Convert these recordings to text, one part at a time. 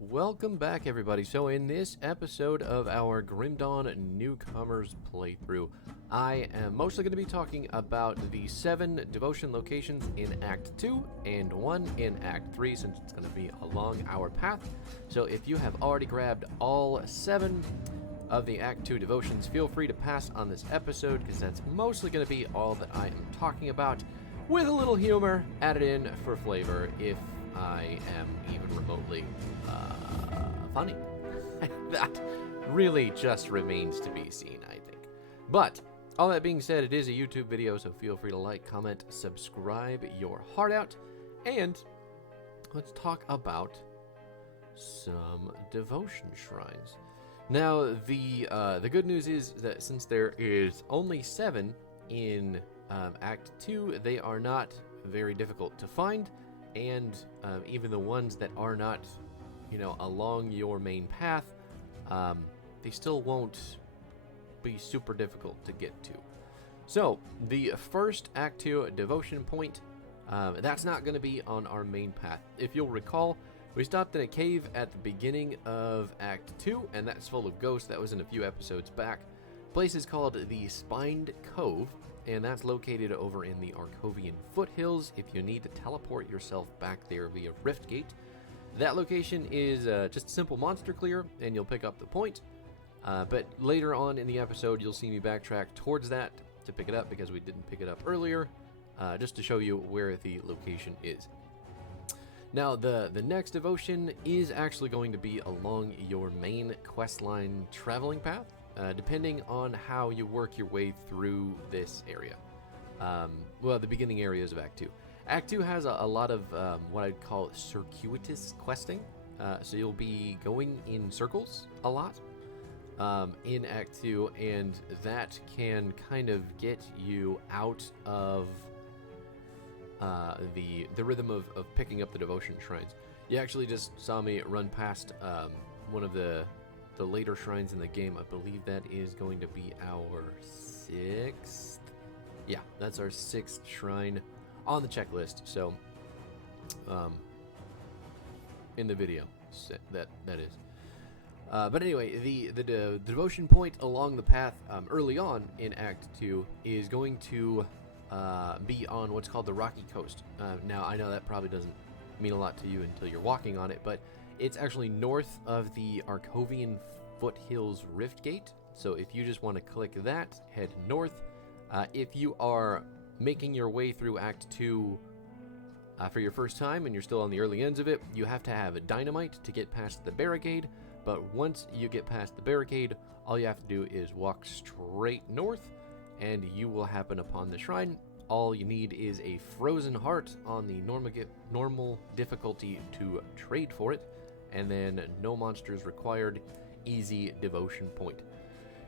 Welcome back, everybody. So in this episode of our Grim Dawn Newcomers playthrough, I am mostly going to be talking about the 7 devotion locations in Act 2 and 1 in Act 3, since it's going to be along our path. So if you have already grabbed all 7 of the Act 2 devotions, feel free to pass on this episode, because that's mostly going to be all that I am talking about, with a little humor added in for flavor if I am even remotely funny. That really just remains to be seen, I think. But all that being said, it is a YouTube video, so feel free to like, comment, subscribe your heart out, and let's talk about some devotion shrines. Now, the good news is that since there is only 7 in Act 2, they are not very difficult to find. And even the ones that are not, along your main path, they still won't be super difficult to get to. So, the first Act 2 devotion point, that's not going to be on our main path. If you'll recall, we stopped in a cave at the beginning of Act 2, and that's full of ghosts. That was in a few episodes back. The place is called the Spined Cove, and that's located over in the Arcovian foothills if you need to teleport yourself back there via Rift Gate. That location is just a simple monster clear, and you'll pick up the point. But later on in the episode, you'll see me backtrack towards that to pick it up, because we didn't pick it up earlier, just to show you where the location is. Now, the next devotion is actually going to be along your main questline traveling path. Depending on how you work your way through this area. The beginning areas of Act 2. Act 2 has a lot of what I'd call circuitous questing. So you'll be going in circles a lot in Act 2, and that can kind of get you out of the rhythm of picking up the devotion shrines. You actually just saw me run past one of the later shrines in the game. I believe that is going to be our 6th. Yeah, that's our 6th shrine on the checklist. So, in the video, that is. But anyway, the devotion point along the path early on in Act 2 is going to be on what's called the Rocky Coast. Now, I know that probably doesn't mean a lot to you until you're walking on it, but it's actually north of the Arcovian Foothills Rift Gate. So if you just want to click that, head north. If you are making your way through Act 2 for your first time and you're still on the early ends of it, you have to have a dynamite to get past the barricade. But once you get past the barricade, all you have to do is walk straight north and you will happen upon the shrine. All you need is a frozen heart on the normal difficulty to trade for it, and then no monsters required. Easy devotion point.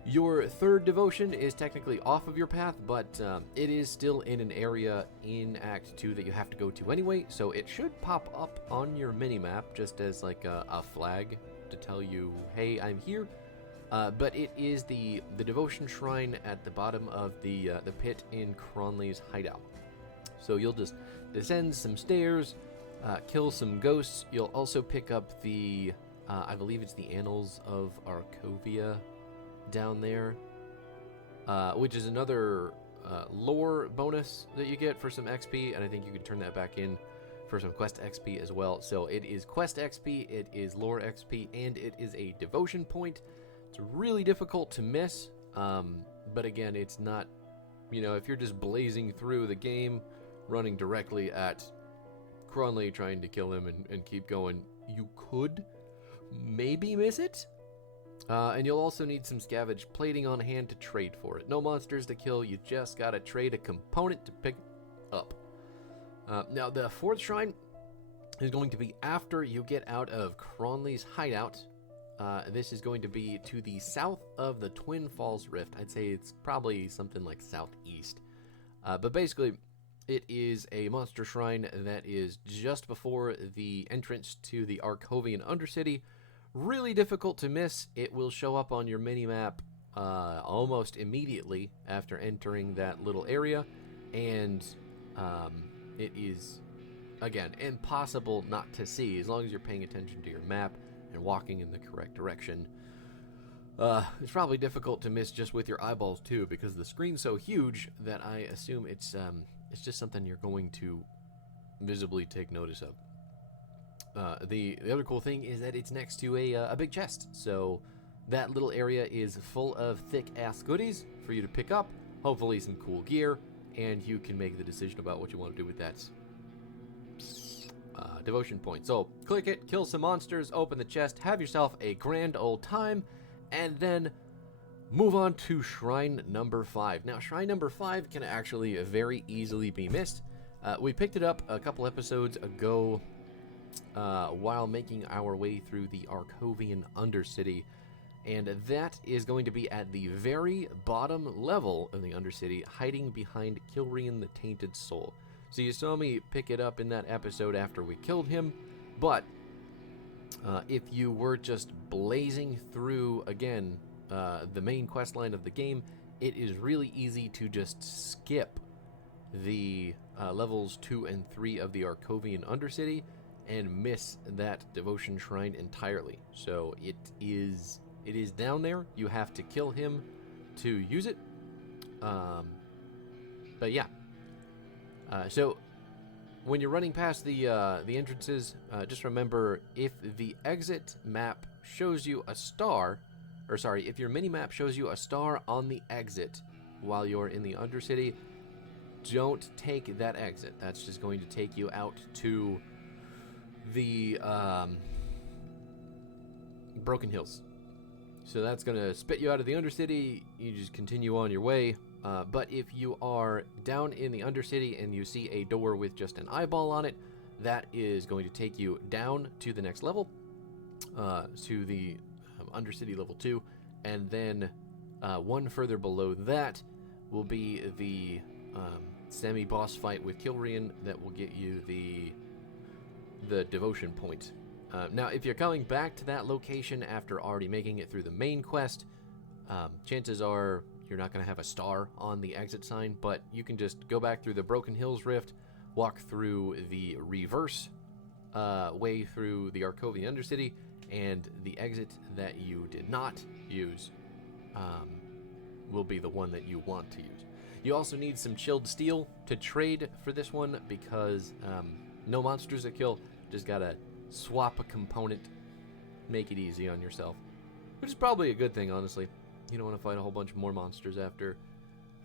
Your third devotion is technically off of your path, but it is still in an area in Act 2 that you have to go to anyway, so it should pop up on your minimap just as like a flag to tell you, hey, I'm here. But it is the devotion shrine at the bottom of the pit in Cronley's hideout. So you'll just descend some stairs, kill some ghosts. You'll also pick up the, I believe it's the Annals of Arcovia down there, which is another lore bonus that you get for some XP, and I think you can turn that back in for some quest XP as well. So it is quest XP, it is lore XP, and it is a devotion point. It's really difficult to miss, but again, it's not, if you're just blazing through the game, running directly at Cronley, trying to kill him and keep going, you could maybe miss it. And you'll also need some scavenged plating on hand to trade for it. No monsters to kill, you just gotta trade a component to pick up. Now, the 4th shrine is going to be after you get out of Cronley's hideout. This is going to be to the south of the Twin Falls Rift. I'd say it's probably something like southeast. But basically, it is a monster shrine that is just before the entrance to the Arcovian Undercity. Really difficult to miss. It will show up on your minimap almost immediately after entering that little area. And it is, again, impossible not to see as long as you're paying attention to your map. and walking in the correct direction. It's probably difficult to miss just with your eyeballs too, because the screen's so huge that I assume it's just something you're going to visibly take notice of. The other cool thing is that it's next to a big chest, so that little area is full of thick-ass goodies for you to pick up, hopefully some cool gear, and you can make the decision about what you want to do with that devotion point. So click it, kill some monsters, open the chest, have yourself a grand old time, and then move on to shrine number 5. Now, shrine number 5 can actually very easily be missed. We picked it up a couple episodes ago while making our way through the Arkovian Undercity, and that is going to be at the very bottom level of the Undercity, hiding behind Kilrian the Tainted Soul. So you saw me pick it up in that episode after we killed him, but if you were just blazing through, again, the main quest line of the game, it is really easy to just skip the levels 2 and 3 of the Arkovian Undercity and miss that devotion shrine entirely. So it is down there. You have to kill him to use it. But yeah. So when you're running past the entrances, just remember, if the exit map shows you a star, or sorry, if your mini-map shows you a star on the exit while you're in the Undercity, don't take that exit. That's just going to take you out to the Broken Hills. So that's going to spit you out of the Undercity. You just continue on your way. But if you are down in the Undercity and you see a door with just an eyeball on it, that is going to take you down to the next level, to the Undercity level 2, and then one further below that will be the semi-boss fight with Kilrian that will get you the devotion point. Now, if you're coming back to that location after already making it through the main quest, chances are you're not going to have a star on the exit sign, but you can just go back through the Broken Hills Rift, walk through the reverse way through the Arkovian Undercity, and the exit that you did not use will be the one that you want to use. You also need some chilled steel to trade for this one, because no monsters to kill, just gotta swap a component, make it easy on yourself, which is probably a good thing, honestly. You don't want to fight a whole bunch more monsters after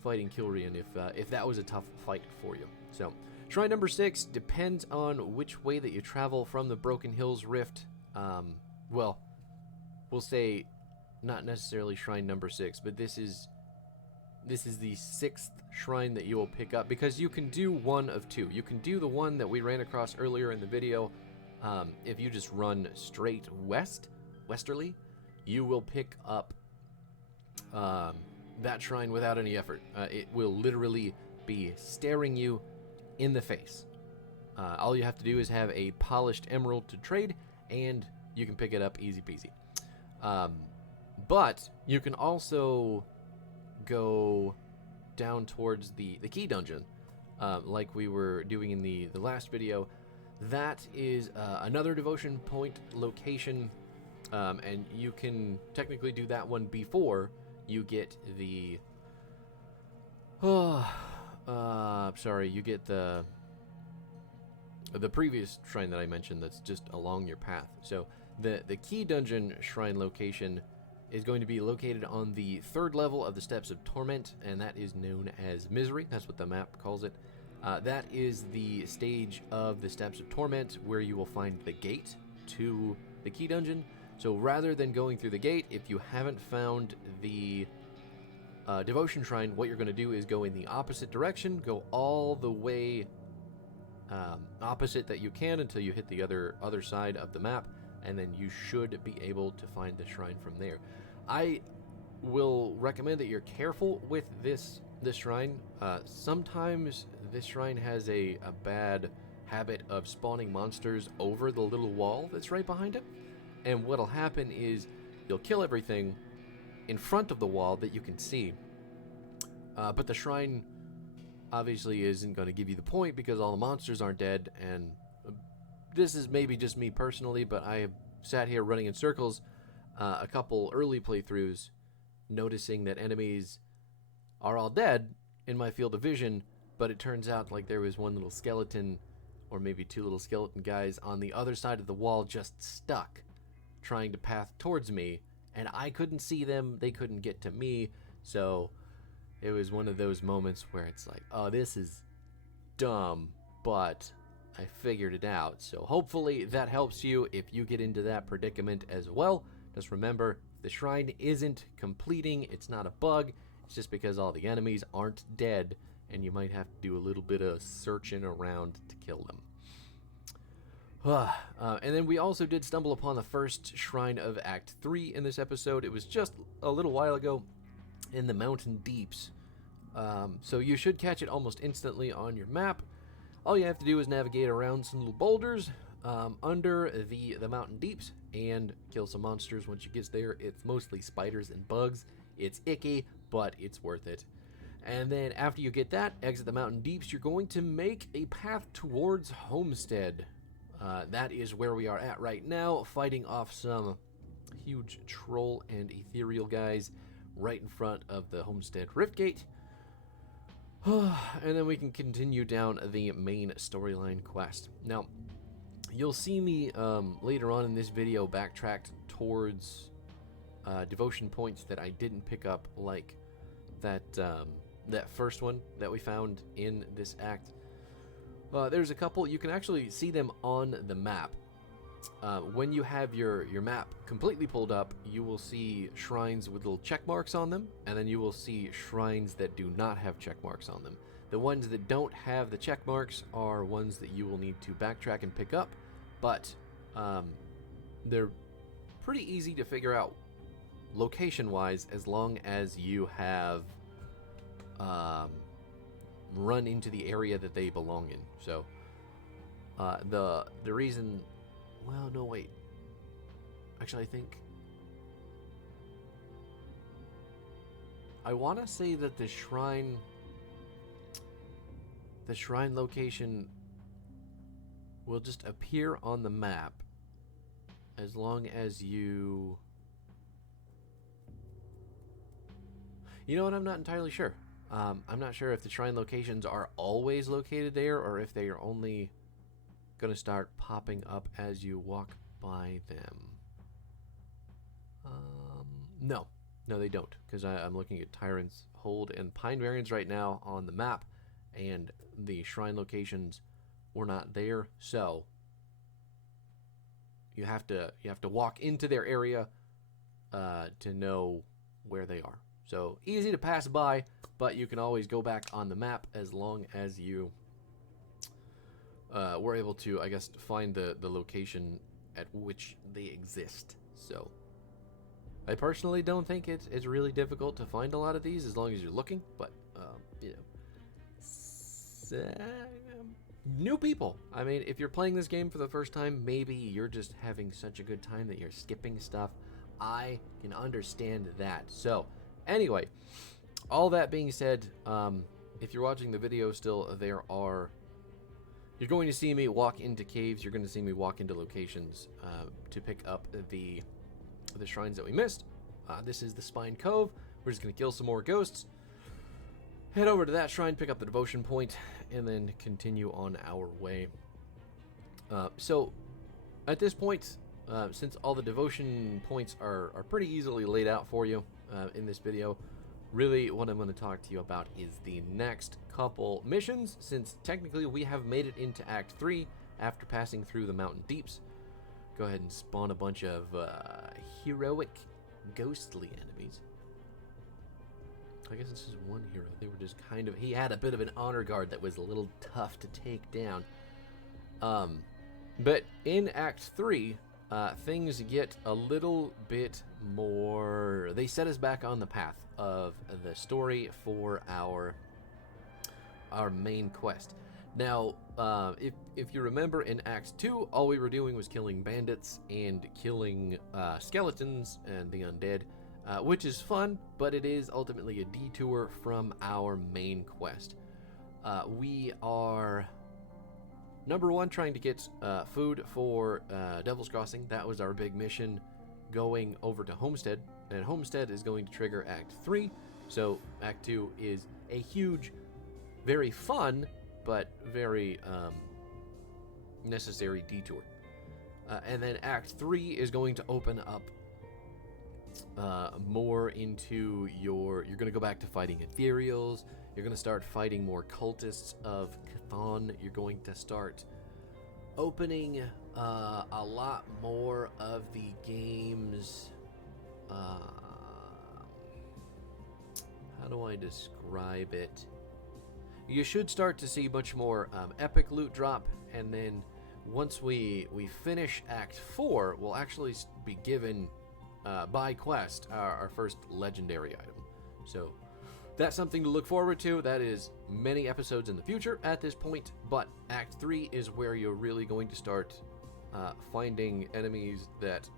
fighting Kilrian if that was a tough fight for you. So, shrine number 6 depends on which way that you travel from the Broken Hills Rift. Well, we'll say not necessarily shrine number 6, but this is the 6th shrine that you will pick up, because you can do one of two. You can do the one that we ran across earlier in the video. If you just run straight westerly, you will pick up that shrine without any effort. It will literally be staring you in the face. All you have to do is have a polished emerald to trade, and you can pick it up easy peasy. But you can also go down towards the key dungeon, like we were doing in the last video. That is another devotion point location, and you can technically do that one before you get the you get the previous shrine that I mentioned that's just along your path. So the key dungeon shrine location is going to be located on the 3rd level of the Steps of Torment, and that is known as Misery. That's what the map calls it. That is the stage of the Steps of Torment where you will find the gate to the key dungeon. So rather than going through the gate, if you haven't found the devotion shrine, what you're going to do is go in the opposite direction, go all the way opposite that you can until you hit the other side of the map, and then you should be able to find the shrine from there. I will recommend that you're careful with this shrine. Sometimes this shrine has a bad habit of spawning monsters over the little wall that's right behind it. And what'll happen is you'll kill everything in front of the wall that you can see. But the shrine obviously isn't going to give you the point because all the monsters aren't dead. And this is maybe just me personally, but I have sat here running in circles a couple early playthroughs, noticing that enemies are all dead in my field of vision, but it turns out like there was one little skeleton, or maybe two little skeleton guys on the other side of the wall just stuck, trying to path towards me, and I couldn't see them, they couldn't get to me, so it was one of those moments where it's like, oh, this is dumb, but I figured it out. So hopefully that helps you if you get into that predicament as well. Just remember, if the shrine isn't completing, it's not a bug, it's just because all the enemies aren't dead, and you might have to do a little bit of searching around to kill them. And then we also did stumble upon the first shrine of Act 3 in this episode. It was just a little while ago in the mountain deeps. So you should catch it almost instantly on your map. All you have to do is navigate around some little boulders under the mountain deeps and kill some monsters. Once you get there, it's mostly spiders and bugs. It's icky, but it's worth it. And then after you get that, exit the mountain deeps, you're going to make a path towards Homestead. That is where we are at right now, fighting off some huge troll and ethereal guys right in front of the Homestead Rift Gate. And then we can continue down the main storyline quest. Now, you'll see me later on in this video backtrack towards devotion points that I didn't pick up, like that first one that we found in this act. There's a couple. You can actually see them on the map. When you have your map completely pulled up, you will see shrines with little check marks on them, and then you will see shrines that do not have check marks on them. The ones that don't have the check marks are ones that you will need to backtrack and pick up, but they're pretty easy to figure out location-wise as long as you have run into the area that they belong in. So the reason, well, no, wait, actually I think I want to say that the shrine location will just appear on the map as long as you know what, I'm not entirely sure. I'm not sure if the shrine locations are always located there or if they are only going to start popping up as you walk by them. No, they don't, because I'm looking at Tyrant's Hold and Pine Barrens right now on the map, and the shrine locations were not there, so you have to walk into their area to know where they are. So easy to pass by, but you can always go back on the map as long as you were able to, I guess, find the location at which they exist. So I personally don't think it's really difficult to find a lot of these as long as you're looking, but new people. I mean, if you're playing this game for the first time, maybe you're just having such a good time that you're skipping stuff. I can understand that. So anyway, all that being said, if you're watching the video still, you're going to see me walk into caves, you're going to see me walk into locations to pick up the shrines that we missed. This is the Spine Cove. We're just going to kill some more ghosts, head over to that shrine, pick up the devotion point, and then continue on our way. So at this point, since all the devotion points are pretty easily laid out for you in this video, really what I'm going to talk to you about is the next couple missions, since technically we have made it into Act 3 after passing through the mountain deeps. Go ahead and spawn a bunch of heroic ghostly enemies. I guess this is one hero. They were just he had a bit of an honor guard that was a little tough to take down. But in Act 3, things get a little bit more, they set us back on the path of the story for our main quest. Now, if you remember in Act 2, all we were doing was killing bandits and killing skeletons and the undead, which is fun, but it is ultimately a detour from our main quest. We are number one, trying to get food for Devil's Crossing. That was our big mission going over to Homestead. And Homestead is going to trigger Act 3. So Act 2 is a huge, very fun, but very necessary detour. And then Act 3 is going to open up more into you're going to go back to fighting ethereals. You're going to start fighting more cultists of Chthon. You're going to start opening a lot more of the game's how do I describe it? You should start to see much more epic loot drop, and then once we finish Act 4, we'll actually be given by quest our first legendary item. So that's something to look forward to. That is many episodes in the future at this point, but Act 3 is where you're really going to start finding enemies that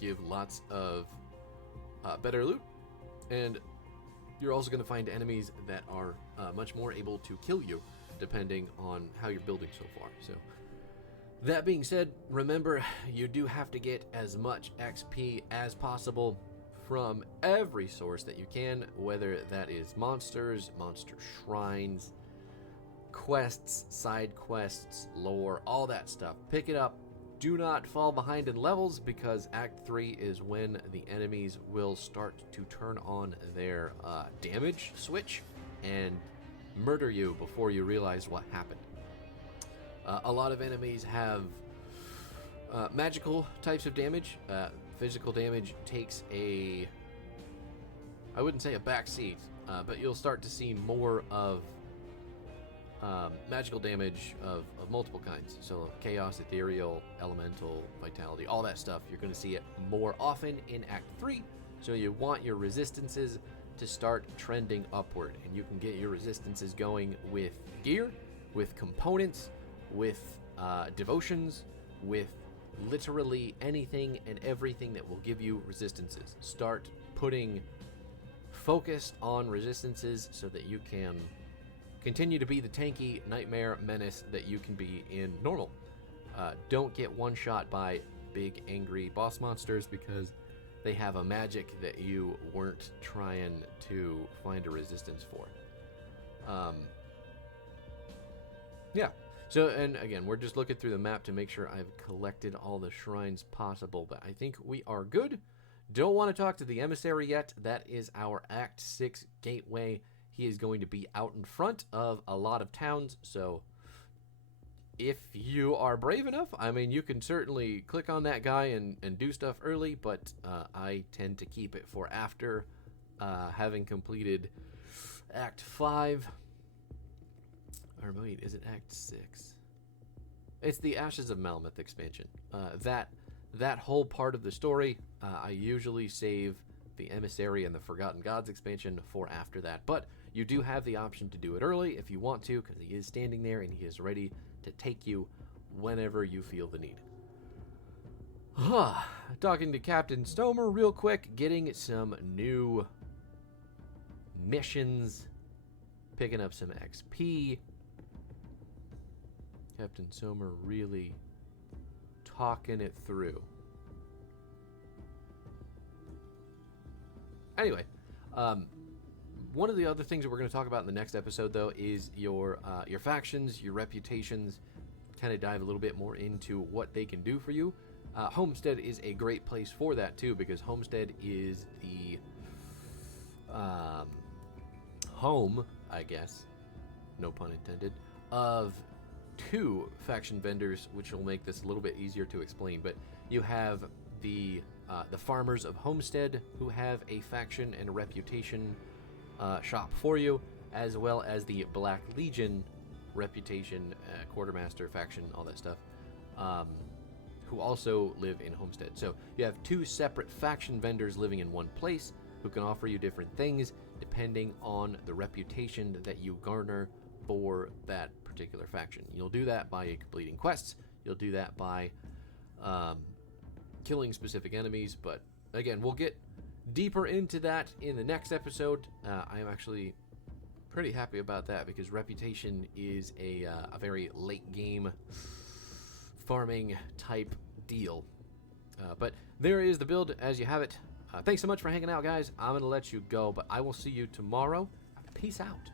give lots of better loot, and you're also going to find enemies that are much more able to kill you depending on how you're building so far. So that being said, remember, you do have to get as much XP as possible from every source that you can, whether that is monsters, monster shrines, quests, side quests, lore, all that stuff. Pick it up. Do not fall behind in levels, because Act 3 is when the enemies will start to turn on their damage switch and murder you before you realize what happened. A lot of enemies have magical types of damage. Physical damage takes I wouldn't say a back seat, but you'll start to see more of magical damage of multiple kinds. So chaos, ethereal, elemental, vitality, all that stuff. You're going to see it more often in Act 3. So you want your resistances to start trending upward. And you can get your resistances going with gear, with components, with devotions, with literally anything and everything that will give you resistances. Start putting focus on resistances so that you can continue to be the tanky nightmare menace that you can be in normal. Don't get one shot by big angry boss monsters because they have a magic that you weren't trying to find a resistance for. Yeah. So, and again, we're just looking through the map to make sure I've collected all the shrines possible, but I think we are good. Don't want to talk to the emissary yet. That is our Act 6 gateway. He is going to be out in front of a lot of towns, so if you are brave enough, I mean, you can certainly click on that guy and do stuff early, but I tend to keep it for after having completed Act 5. Or wait, is it Act 6? It's the Ashes of Malmeth expansion. That whole part of the story, I usually save the Emissary and the Forgotten Gods expansion for after that, but you do have the option to do it early if you want to, because he is standing there and he is ready to take you whenever you feel the need. Talking to Captain Stomer real quick, getting some new missions, picking up some XP. Captain Stomer really talking it through. Anyway, one of the other things that we're going to talk about in the next episode, though, is your factions, your reputations. Kind of dive a little bit more into what they can do for you. Homestead is a great place for that too, because Homestead is the home, I guess, no pun intended, of two faction vendors, which will make this a little bit easier to explain. But you have the farmers of Homestead, who have a faction and a reputation shop for you, as well as the Black Legion reputation, quartermaster faction, all that stuff, who also live in Homestead. So you have two separate faction vendors living in one place who can offer you different things depending on the reputation that you garner for that particular faction. You'll do that by completing quests. You'll do that by killing specific enemies, but again, we'll get deeper into that in the next episode. I am actually pretty happy about that because Reputation is a very late game farming type deal. But there is the build as you have it. Thanks so much for hanging out, guys. I'm going to let you go, but I will see you tomorrow. Peace out.